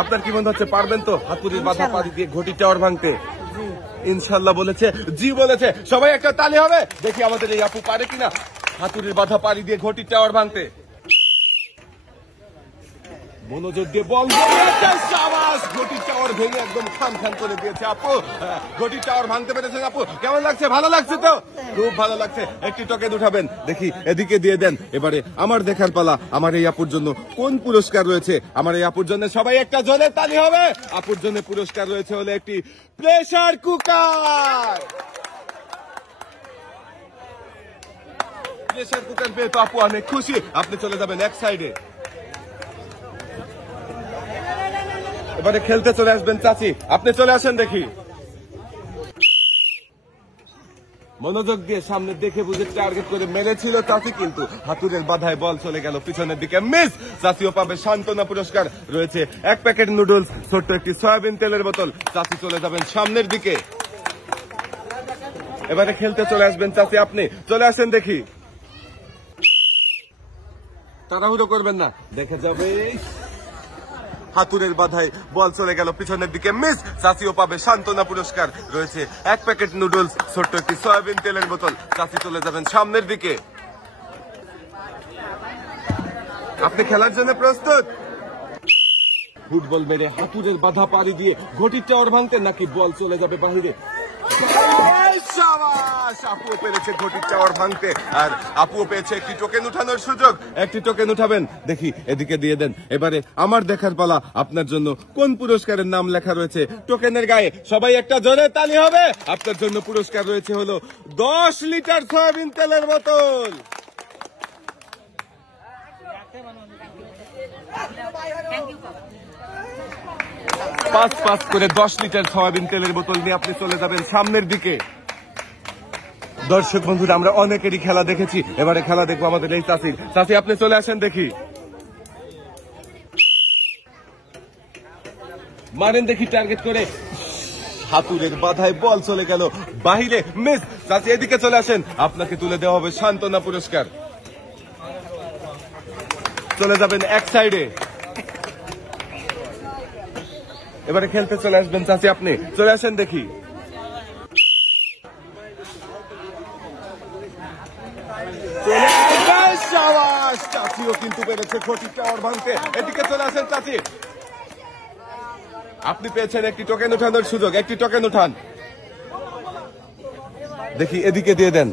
আপনার কি মনে হচ্ছে পারবেন তো হাতুড়ির বাধা পাড়ি দিয়ে ঘটি টাওয়ার ভাঙতে? ইনশাল্লাহ বলেছে, জি বলেছে। সবাই একটা তালি হবে, দেখি আমাদের এই আপু পারে কিনা হাতুড়ির বাধা পাড়ি দিয়ে ঘটি টাওয়ার ভাঙতে। মনোযোগ দিয়ে বল, ঘটি টাওয়ার ভেঙে একদম খান খান করে দিয়েছে আপু। ঘটি টাওয়ার ভাঙতে পেরেছেন আপু, কেমন লাগছে? ভালো লাগছে তো? খুব ভালো লাগছে। একটি টোকেন উঠাবেন, দেখি এদিকে দিয়ে দেন। এবারে আমার দেখার পালা, আমার এই আপুর জন্য কোন পুরস্কার রয়েছে। আমার এই আপুর জন্য সবাই একটা জোরে তালি হবে। আপুর জন্য পুরস্কার রয়েছে হলো একটি প্রেসার কুকার। প্রেসার কুকার পেয়ে তো আপু অনেক খুশি। আপনি চলে যাবেন এক সাইডে। এবারে খেলতে চলে আসবেন চাচি, আপনি চলে আসেন দেখি। মনোযোগ দিয়ে সামনে দেখে বুঝে টার্গেট করে মেরেছিল চাচি, কিন্তু হাতুড়ের বাধায় বল চলে গেল পিছনের দিকে, মিস। চাচিও পাবে সান্ত্বনা পুরস্কার, রয়েছে 1 প্যাকেট নুডলস, ছোট্ট একটি সয়াবিন তেলের বোতল। চাচি চলে যাবেন সামনের দিকে। এবারে খেলতে চলে আসবেন চাচি, আপনি চলে আসেন দেখি। তাড়াহুড়ো করবেন না, দেখে যাবে। হাতুড়ের বাধায় বল চলে গেল পিছনের দিকে, মিস। চাচিও পাবে সান্ত্বনা পুরস্কার, রয়েছে 1 প্যাকেট নুডলস, ছোট্ট একটি সয়াবিন তেলের বোতল। চাচি চলে যাবেন সামনের দিকে। আপনি খেলার জন্য প্রস্তুত? ফুটবল মেরে হাতুড়ের বাধা পাড়ি দিয়ে ঘটির টাওয়ার ভাঙতে, নাকি বল চলে যাবে বাহিরে? আপুও পেরেছে ঘটির টাওয়ার ভাঙতে, আর আপুও পেয়েছে একটি টোকেন উঠানোর সুযোগ। একটি টোকেন উঠাবেন, দেখি এদিকে দিয়ে দেন। এবারে আমার দেখার পালা, আপনার জন্য কোন পুরস্কারের নাম লেখা রয়েছে টোকেনের গায়ে। সবাই একটা জোরে তালি হবে। আপনার জন্য পুরস্কার রয়েছে হলো 10 লিটার সয়াবিন তেলের বোতল। পাঁচ করে 10 লিটার সয়াবিন তেলের বোতল নিয়ে আপনি চলে যাবেন সামনের দিকে। দর্শক বন্ধুরা, আমরা অনেকেরই খেলা দেখেছি, এবারে খেলা দেখবো আমাদের এই চাচির। চাচি আপনি চলে আসেন দেখি। মারেন দেখি টার্গেট করে। হাতুড়ের বাধায় বল চলে গেল বাহিরে, মিস। চাচি এদিকে চলে আসেন, আপনাকে তুলে দেওয়া হবে সান্ত্বনা পুরস্কার। চলে যাবেন এক সাইডে। এবারে খেলতে চলে আসবেন চাচি, আপনি চলে আসেন দেখি। চাচিও কিন্তু পেরেছে ঘটির টাওয়ার ভাঙতে। এদিকে চলে আসেন চাচি, আপনি পেয়েছেন একটি টোকেন উঠানোর সুযোগ। একটি টোকেন উঠান, দেখি এদিকে দিয়ে দেন।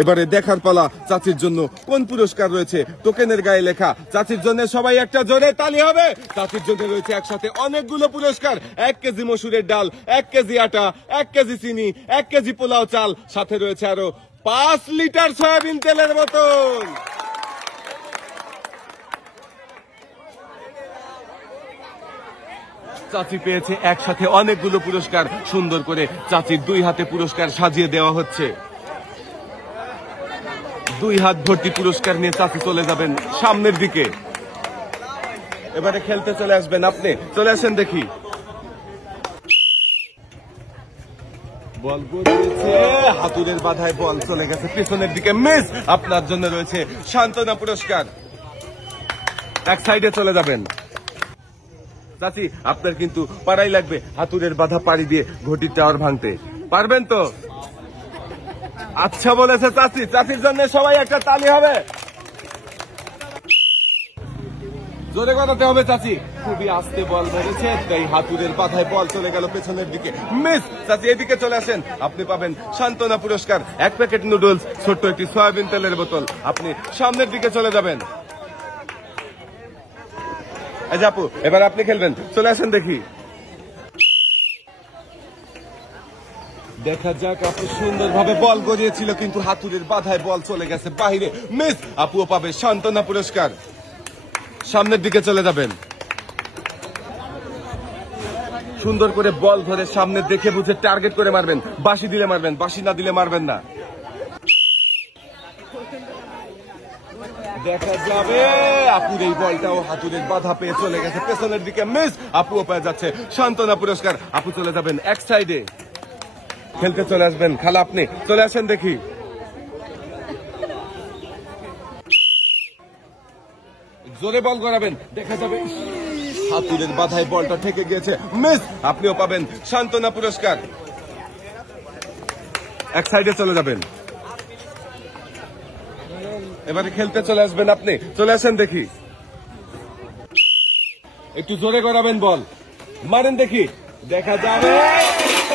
এবারে দেখার পালা, চাচির জন্য কোন পুরস্কার রয়েছে টোকেনের গায়ে লেখা। চাচির জন্য সবাই একটা জোরে তালি হবে। চাচির জন্য রয়েছে একসাথে অনেকগুলো পুরস্কার। 1 কেজি মসুরের ডাল, 1 কেজি আটা, 1 কেজি চিনি, 1 কেজি পোলাও চাল, সাথে রয়েছে আরো 5 লিটার সয়াবিন তেলের বোতল। চাচি পেয়েছে একসাথে অনেকগুলো পুরস্কার। সুন্দর করে চাচির 2 হাতে পুরস্কার সাজিয়ে দেওয়া হচ্ছে। 2 হাত ভর্তি পুরস্কার নিয়ে চাচি চলে যাবেন সামনের দিকে। এবারে খেলতে চলে আসবেন আপনি, চলে আসেন দেখি। বল গড়িয়েছে, হাতুড়ের বাধায় বল চলে গেছে পিছনের দিকে, মিস। আপনার জন্য রয়েছে সান্ত্বনা পুরস্কার। এক সাইডে চলে যাবেন। চাচি আপনার কিন্তু পারাই লাগবে হাতুড়ের বাধা পাড়ি দিয়ে ঘটির টাওয়ার ভাঙতে। পারবেন তো? আচ্ছা বলেছে চাচি। চাচির জন্য সবাই একটা তালি হবে। জোরে বানাতে হবে চাচি। খুবই আস্তে বল মেরেছে, তাই হাতুড়ের বাধায় বল চলে গেল পেছনের দিকে, মিস। চাচি এদিকে চলে আসেন, আপনি পাবেন সান্ত্বনা পুরস্কার। 1 প্যাকেট নুডলস, ছোট্ট একটি সয়াবিন তেলের বোতল। আপনি সামনের দিকে চলে যাবেন। আপু এবার আপনি খেলবেন, চলে আসেন দেখি। দেখা যাক, আপু সুন্দরভাবে বল গড়িয়েছিল, কিন্তু হাতুড়ের বাধায় বল চলে গেছে বাহিরে, মিস। আপুও পাবে সান্ত্বনা পুরস্কার। সামনের দিকে চলে যাবেন। সুন্দর করে বল ধরে সামনে দেখে বুঝে টার্গেট করে মারবেন। বাঁশি দিলে মারবেন, বাঁশি না দিলে মারবেন না। দেখা যাবে, আপুর এই বলটাও হাতুড়ের বাধা পেয়ে চলে গেছে পেছনের দিকে, মিস। আপুও পেয়ে যাচ্ছে সান্ত্বনা পুরস্কার। আপু চলে যাবেন এক সাইডে। খেলতে চলে আসবেন খালা, আপনি চলে আসেন দেখি। জোরে বল গড়াবেন, দেখা যাবে হাতুড়ের বাধায় বলটা ঠেকে গিয়েছে, মিস। আপনিও পাবেন সান্ত্বনা পুরস্কার। এক সাইডে চলে যাবেন, এবারে খেলতে চলে আসবেন আপনি। চলে আসেন দেখি, একটু জোরে করাবেন, বল মারেন দেখি, দেখা যাবে।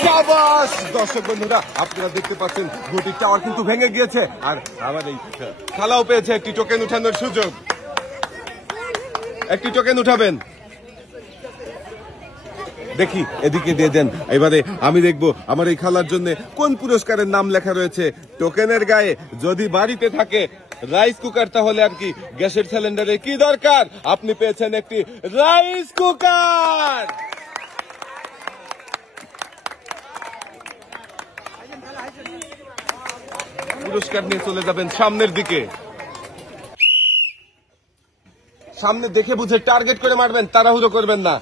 শাবাশ! দর্শক বন্ধুরা, আপনারা দেখতে পাচ্ছেন ঘটির টাওয়ার কিন্তু ভেঙে গিয়েছে, আর আমার এই খেলাও পেয়েছে একটি টোকেন উঠানোর সুযোগ। একটি টোকেন উঠাবেন দেখি, এদিকে দিয়ে দেন। এবারে আমি দেখবো আমার এই খেলার জন্য কোন পুরস্কারের নাম লেখা রয়েছে টোকেনের গায়ে। যদি বাড়িতে থাকে রাইস কুকার, তাহলে আর কি গ্যাসের সিলিন্ডারে কি দরকার? আপনি পেয়েছেন একটি রাইস কুকার। পুরস্কার নিয়ে চলে যাবেন সামনের দিকে। সামনে দেখে বুঝে টার্গেট করে মারবেন, তাড়াহুড়ো করবেন না।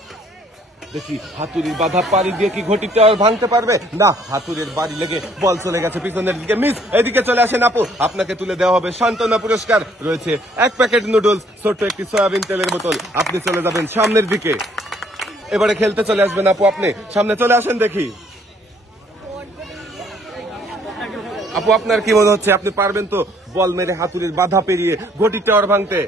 দেখি হাতুড়ির বাধা পাড়ি দিয়ে কি ঘটির টাওয়ার ভাঙতে পারবে? না, হাতুড়ির বাড়ি লেগে বল চলে গেছে পিছনের দিকে, মিস। এদিকে চলে আসেন আপু, আপনাকে তুলে দেওয়া হবে সান্ত্বনা পুরস্কার। রয়েছে এক প্যাকেট নুডলস, ছোট্ট একটি সয়াবিন তেলের বোতল। আপনি চলে যাবেন সামনের দিকে। এবারে খেলতে চলে আসবেন আপু, আপনি সামনে চলে আসেন দেখি। আপু, আপনার কি মনে হচ্ছে আপনি পারবেন তো বল মেরে হাতুড়ির বাধা পেরিয়ে ঘটির টাওয়ার ভাঙতে?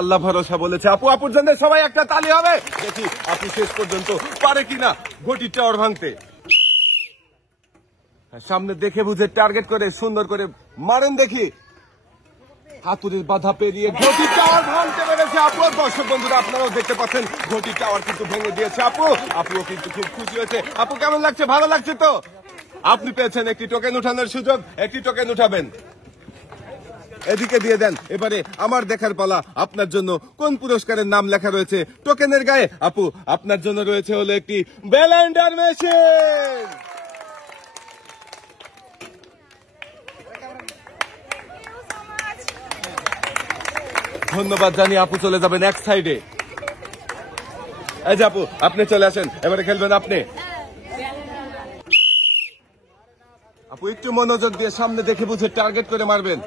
আল্লাহ ভরসা বলেছে আপু। আপুর জন্য সবাই একটা তালি হবে। দেখি আপু শেষ পর্যন্ত পারে কিনা ঘটির টাওয়ার ভাঙতে। সামনে দেখে বুঝে টার্গেট করে সুন্দর করে মারেন দেখি। হাতুড়ির বাধা পেরিয়ে ঘটির টাওয়ার ভাঙতে পেরেছে আপু। দর্শক বন্ধুরা, আপনারাও দেখতে পাচ্ছেন ঘটির টাওয়ার কিন্তু ভেঙে দিয়েছে আপু। আপুও কিন্তু খুব খুশি হয়েছে। আপু, কেমন লাগছে? ভালো লাগছে তো? আপনি পেয়েছেন একটি টোকেন উঠানোর সুযোগ, একটি টোকেন উঠাবেন। এদিকে দিয়ে দেন। এবারে আমার দেখার পালা, আপনার জন্য কোন পুরস্কারের নাম লেখা রয়েছে টোকেনের গায়ে। আপু, আপনার জন্য রয়েছে হলো একটি ব্লেন্ডার মেশিন। ধন্যবাদ জানিয়ে আপু চলে যাবেন এক সাইডে। এই যে আপু, আপনি চলে আসেন, এবারে খেলবেন আপনি। আপু একটু মনোযোগ দিয়ে সামনে দেখে বুঝে টার্গেট করে মারবেন।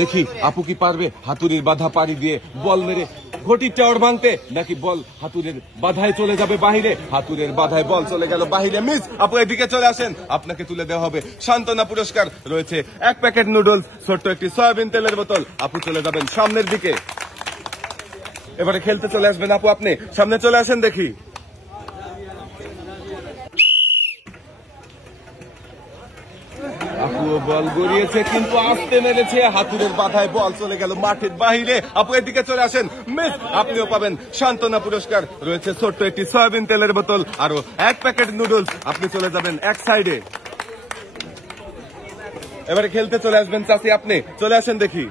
দেখি আপু কি পারবে হাতুড়ির বাধা পাড়ি দিয়ে বল মেরে ঘটির টাওয়ার ভাঙতে, নাকি বল হাতুড়ের বাধায় চলে যাবে বাহিরে। হাতুড়ের বাধায় বল চলে গেল বাহিরে, মিস। আপু এদিকে চলে আসেন, আপনাকে তুলে দেওয়া হবে সান্ত্বনা পুরস্কার। রয়েছে এক প্যাকেট নুডলস, ছোট্ট একটি সয়াবিন তেলের বোতল। আপু চলে যাবেন সামনের দিকে। এবারে খেলতে চলে আসবেন আপু, আপনি সামনে চলে আসেন দেখি। আপুও বল গড়িয়েছে কিন্তু আসতে মেরেছে, হাতুড়ের বাধায় বল চলে গেল মাঠের বাহিরে। আপু এদিকে চলে আসেন, মিস। আপনিও পাবেন সান্ত্বনা পুরস্কার। রয়েছে ছোট্ট একটি সয়াবিন তেলের বোতল, আরো এক প্যাকেট নুডলস। আপনি চলে যাবেন এক সাইডে। এবারে খেলতে চলে আসবেন চাচি, আপনি চলে আসেন দেখি।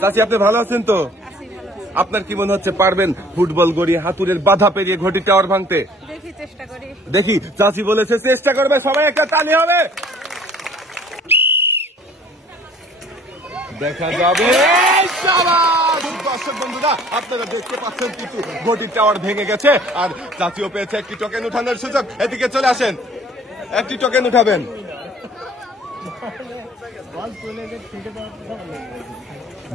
চাচি, আপনি ভালো আছেন তো? আপনার কি মনে হচ্ছে পারবেন ফুটবল গড়িয়ে হাতুড়ের বাধা পেরিয়ে ঘটি টাওয়ার ভাঙতে? দেখি চাচি বলেছে চেষ্টা করবে, সবাই একটা তালি হবে। দেখা যাবে। দর্শক বন্ধুরা, আপনারা দেখতে পাচ্ছেন কিন্তু ঘটির টাওয়ার ভেঙে গেছে, আর চাচিও পেয়েছে একটি টোকেন উঠানোর সুযোগ। এদিকে চলে আসেন, একটি টোকেন উঠাবেন।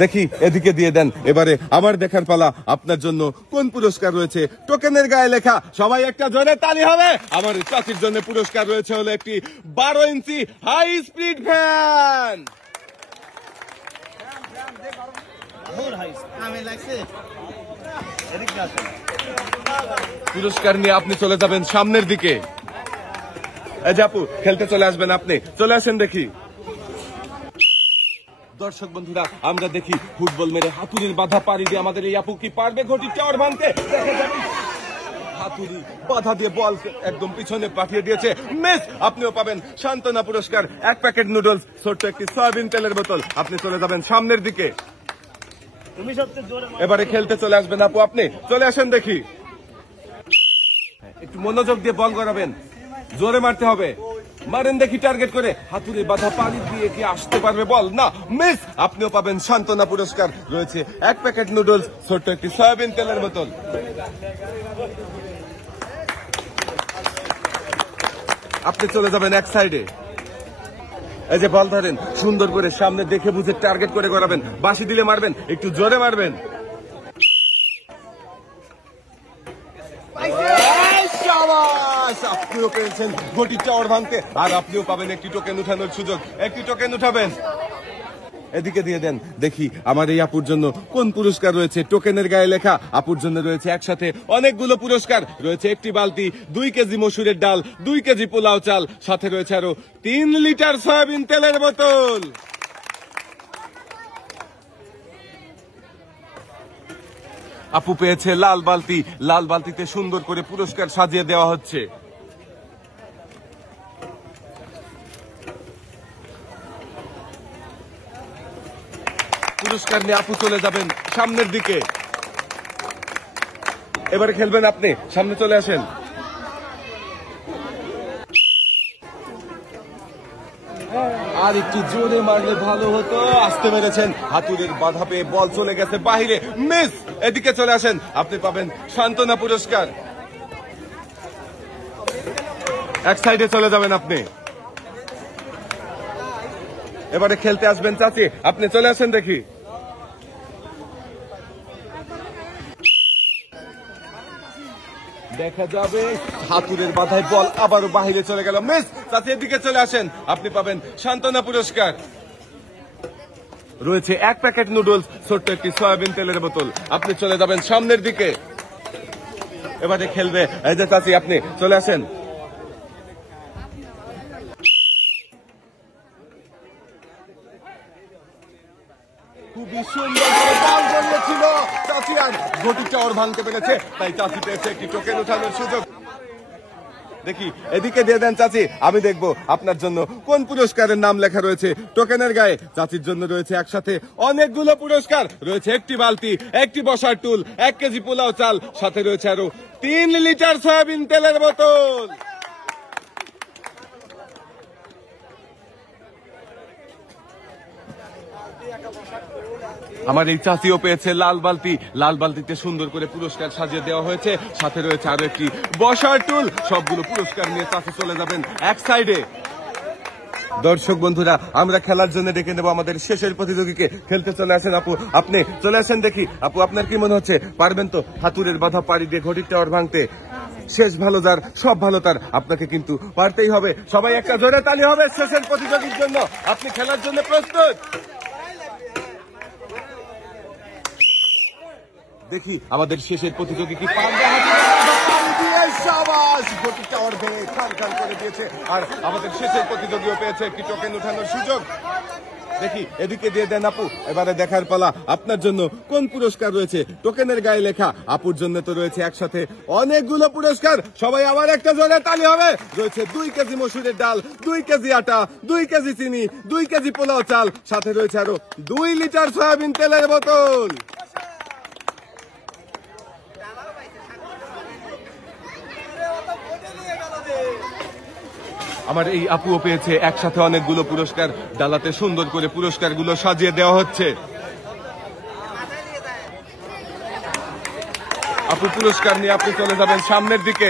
দেখি এদিকে দিয়ে দেন। এবারে আমার দেখার পালা, আপনার জন্য কোন পুরস্কার রয়েছে টোকেনের গায়ে লেখা। সবাই একটা জোরে তালি হবে। আমার চাচির জন্য পুরস্কার রয়েছে হলো একটি 12 ইঞ্চি হাই স্পিড ফ্যান। পুরস্কার নিয়ে আপনি চলে যাবেন সামনের দিকে। এই যে আপু, খেলতে চলে আসবেন আপনি, চলে আসেন দেখি। দর্শক বন্ধুরা, আমরা দেখি ফুটবল মেরে হাতুড়ির বাধা পাড়ি দিয়ে আমাদের এই আপু কি পারবে ঘটির টাওয়ার ভাঙতে। হাতুড়ি বাধা দিয়ে বল একদম পিছনে পাঠিয়ে দিয়েছে, মিস। আপনিও পাবেন সান্ত্বনা পুরস্কার, এক প্যাকেট নুডলস, ছোট্ট একটি সয়াবিন তেলের বোতল। আপনি চলে যাবেন সামনের দিকে। এবারে খেলতে চলে আসবেন আপু, আপনি চলে আসেন দেখি। একটু মনোযোগ দিয়ে বল করাবেন, জোরে মারতে হবে। মারেন দেখি টার্গেট করে। হাতুড়ি বাধা পাড়ি দিয়ে কি আসতে পারবে বল? না, মিস। আপনিও পাবেন সান্ত্বনা পুরস্কার। রয়েছে এক প্যাকেট নুডলস, ছোট্ট একটি সয়াবিন তেলের বোতল। আপনি চলে যাবেন এক সাইডে। এই যে বল ধরেন, সুন্দর করে সামনে দেখে বুঝে টার্গেট করে করাবেন। বাঁশি দিলে মারবেন, একটু জোরে মারবেন। আপনিও পেয়েছেন ঘটির টাওয়ার ভাঙতে, আর আপনিও পাবেন একটি টোকেন উঠানোর সুযোগ। একটি টোকেন উঠাবেন, এদিকে দিয়ে দেন। দেখি আমার এই আপুর জন্য কোন পুরস্কার রয়েছে। টোকেনের গায়ে লেখা আপুর জন্য রয়েছে একসাথে অনেকগুলো পুরস্কার। রয়েছে একটি বালতি, 2 কেজি মসুরের ডাল, 2 কেজি পোলাও চাল, সাথে রয়েছে আরো 3 লিটার সয়াবিন তেলের বোতল। আপু পেয়েছে লাল বালতি। লাল বালতিতে সুন্দর করে পুরস্কার সাজিয়ে দেওয়া হচ্ছে। পুরস্কার নিয়ে আপু চলে যাবেন সামনের দিকে। এবারে খেলবেন আপনি, সামনে চলে আসেন। আর একটু জোরে মারলে ভালো হতো। আসতে মেরেছেন, হাতুড়ির বাধা পেয়ে বল চলে গেছে বাহিরে, মিস। এদিকে চলে আসেন, আপনি পাবেন সান্ত্বনা পুরস্কার। এক সাইডে চলে যাবেন আপনি। এবারে খেলতে আসবেন চাচি, আপনি চলে আসেন দেখি। দেখা যাবে হাতুড়ের বাধায় বল আবারও বাহিরে চলে গেল, মিস। চাচি এদিকে চলে আসেন, আপনি পাবেন সান্ত্বনা পুরস্কার। রয়েছে 1 প্যাকেট নুডলস, ছোট্ট একটি সয়াবিন তেলের বোতল। আপনি চলে যাবেন সামনের দিকে। এবারে খেলবে এই যে চাচি, আপনি চলে আসেন। খুবই সুন্দর করে বল গড়িয়েছিল চাচি, আর ঘটি টাওয়ার ভাঙতে পেরেছে, তাই চাচি পেয়েছে একটি টোকেন উঠানোর সুযোগ। দেখি এদিকে দিয়ে দেন চাচি, আমি দেখবো আপনার জন্য কোন পুরস্কারের নাম লেখা রয়েছে টোকেনের গায়ে। চাচির জন্য রয়েছে একসাথে অনেকগুলো পুরস্কার। রয়েছে একটি বালতি, একটি বসার টুল, 1 কেজি পোলাও চাল, সাথে রয়েছে আরো 3 লিটার সয়াবিন তেলের বোতল। আমার এই চাচিও পেয়েছে লাল বালতি। লাল বালতিতে সুন্দর করে পুরস্কার সাজিয়ে দেওয়া হয়েছে, সাথে রয়েছে আরো একটি বসার টুল। সবগুলো পুরস্কার নিয়ে চাচি চলে যাবেন এক সাইডে। দর্শক বন্ধুরা, আমরা খেলার জন্য ডেকে নেব আমাদের শেষের প্রতিযোগীকে। খেলতে চলে আসেন আপু, আপনি চলে আসেন দেখি। আপু আপনার কি মনে হচ্ছে, পারবেন তো হাতুড়ের বাধা পাড়ি দিয়ে ঘটির টাওয়ার ভাঙতে? শেষ ভালো যার, সব ভালো তার, আপনাকে কিন্তু পারতেই হবে। সবাই একটা জোরে তালি হবে শেষের প্রতিযোগীর জন্য। আপনি খেলার জন্য প্রস্তুত? দেখি আমাদের শেষের প্রতিযোগী কি পারবে। ঘটি টাওয়ার ভেঙে খান খান করে দিয়েছে, আর আমাদের শেষের প্রতিযোগীও পেয়েছে একটি টোকেন উঠানোর সুযোগ। দেখি এদিকে দিয়ে দেন আপু। এবারে দেখার পালা আপনার জন্য কোন পুরস্কার রয়েছে টোকেনের গায়ে লেখা। আপুর জন্য তো রয়েছে একসাথে অনেকগুলো পুরস্কার। সবাই আবার একটা জোরে তালি হবে। রয়েছে 2 কেজি মসুরের ডাল, 2 কেজি আটা, 2 কেজি চিনি, 2 কেজি পোলাও চাল, সাথে রয়েছে আরো 2 লিটার সয়াবিন তেলের বোতল। আমার এই আপুও পেয়েছে একসাথে অনেকগুলো পুরস্কার। ডালাতে সুন্দর করে পুরস্কারগুলো সাজিয়ে দেওয়া হচ্ছে। আপু পুরস্কার নিয়ে আপনি চলে যাবেন সামনের দিকে।